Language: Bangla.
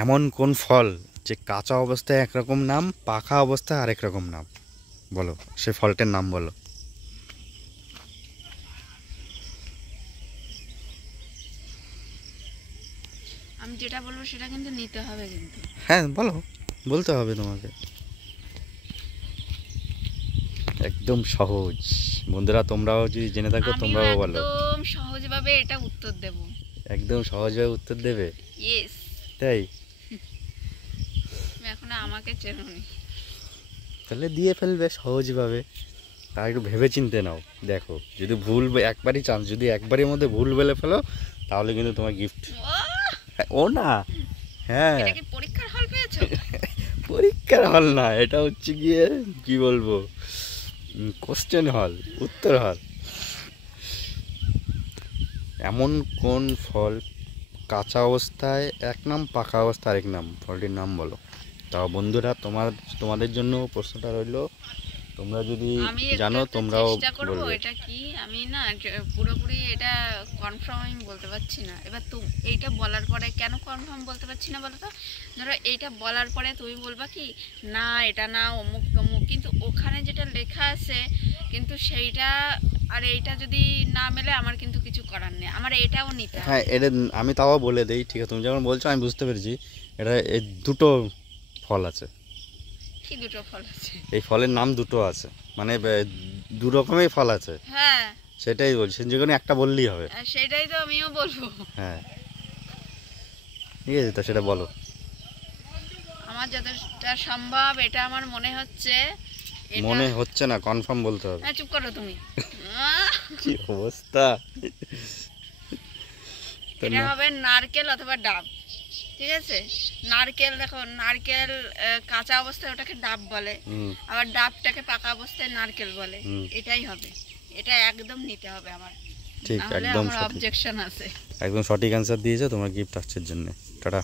এমন কোন ফল যে কাঁচা অবস্থায় একরকম নাম, পাকা অবস্থায় আরেক রকম নাম? বলো, সে ফলটার নাম বলো। আমি যেটা বলবো সেটা কিন্তু নিতে হবে কিন্তু। হ্যাঁ বলো, বলতে হবে তোমাকে। একদম সহজ। বন্ধুরা তোমরাও যদি জেনে থাকো আমিও তোমরাও বলো। একদম সহজভাবে এটা উত্তর দেব। একদম সহজভাবে উত্তর দেবে? ইয়েস। তাই? তুমি এখনো আমাকে চেনোনি। তাহলে দিয়ে ফেলবে সহজভাবে। তা একটু ভেবে চিনতে নাও। দেখো যদি ভুল, একবারই চান্স, যদি একবারের মধ্যে ভুল বলে ফেলো তাহলে কিন্তু তোমার গিফট। ও না, হ্যাঁ। এটা কি পরীক্ষার হল পেয়েছো? পরীক্ষার হল না, এটা হচ্ছে গিয়ে কি বলবো, কোশ্চেন হল, উত্তর হল। এমন কোন ফল কাঁচা অবস্থায় এক নাম, পাকা অবস্থায় আরেক নাম? ফলটির নাম বলো। তাও বন্ধুরা তোমাদের জন্য প্রশ্নটা রইলো, তোমরা যদি আমি জানো একটু তোমরাও চেষ্টা করব বলবে। এটা কি। আমি না পুরোপুরি এটা কনফার্ম আমি বলতে পারছি না। এবার তো এইটা বলার পরে কেন কনফার্ম বলতে পারছি না বলো তো? ধরো এইটা বলার পরে তুমি বলবা কি না এটা না অমুক তমুক, কিন্তু ওখানে যেটা লেখা আছে কিন্তু সেইটা আর এইটা যদি না মেলে আমার কিন্তু কিছু করার নেই, আমার এটাও নিতে হবে। হ্যাঁ, এটা আমি তাও বলে দিই, ঠিক আছে? তুমি যখন বলছো আমি বুঝতে পেরেছি। এটা এই দুটো ফল আছে। কি দুটো ফল আছে? এই ফলের নাম দুটো আছে, মানে দু রকমের ফল আছে। হ্যাঁ, সেটাই বলছি, যে কোনো একটা বললেই হবে। সেটাই তো আমিও বলবো। হ্যাঁ, ঠিক আছে, তো সেটা বলো। আমার যতটা সম্ভব এটা আমার মনে হচ্ছে এটা। মনে হচ্ছে না, কনফার্ম বলতে হবে। হ্যাঁ, চুপ করো তুমি। কি অবস্থা! তো এটা না, হবে নারকেল অথবা ডাব। ঠিক আছে, নারকেল দেখো, নারকেল কাঁচা অবস্থায় ওটাকে ডাব বলে, আবার ডাবটাকে পাকা অবস্থায় নারকেল বলে। এটাই হবে, এটা একদম নিতে হবে আমার, ঠিক, নাহলে একদম আমার সঠিক। অবজেকশন আছে। একদম সঠিক অ্যান্সার দিয়েছো, তোমার গিফট আসছে জন্য। টাটা।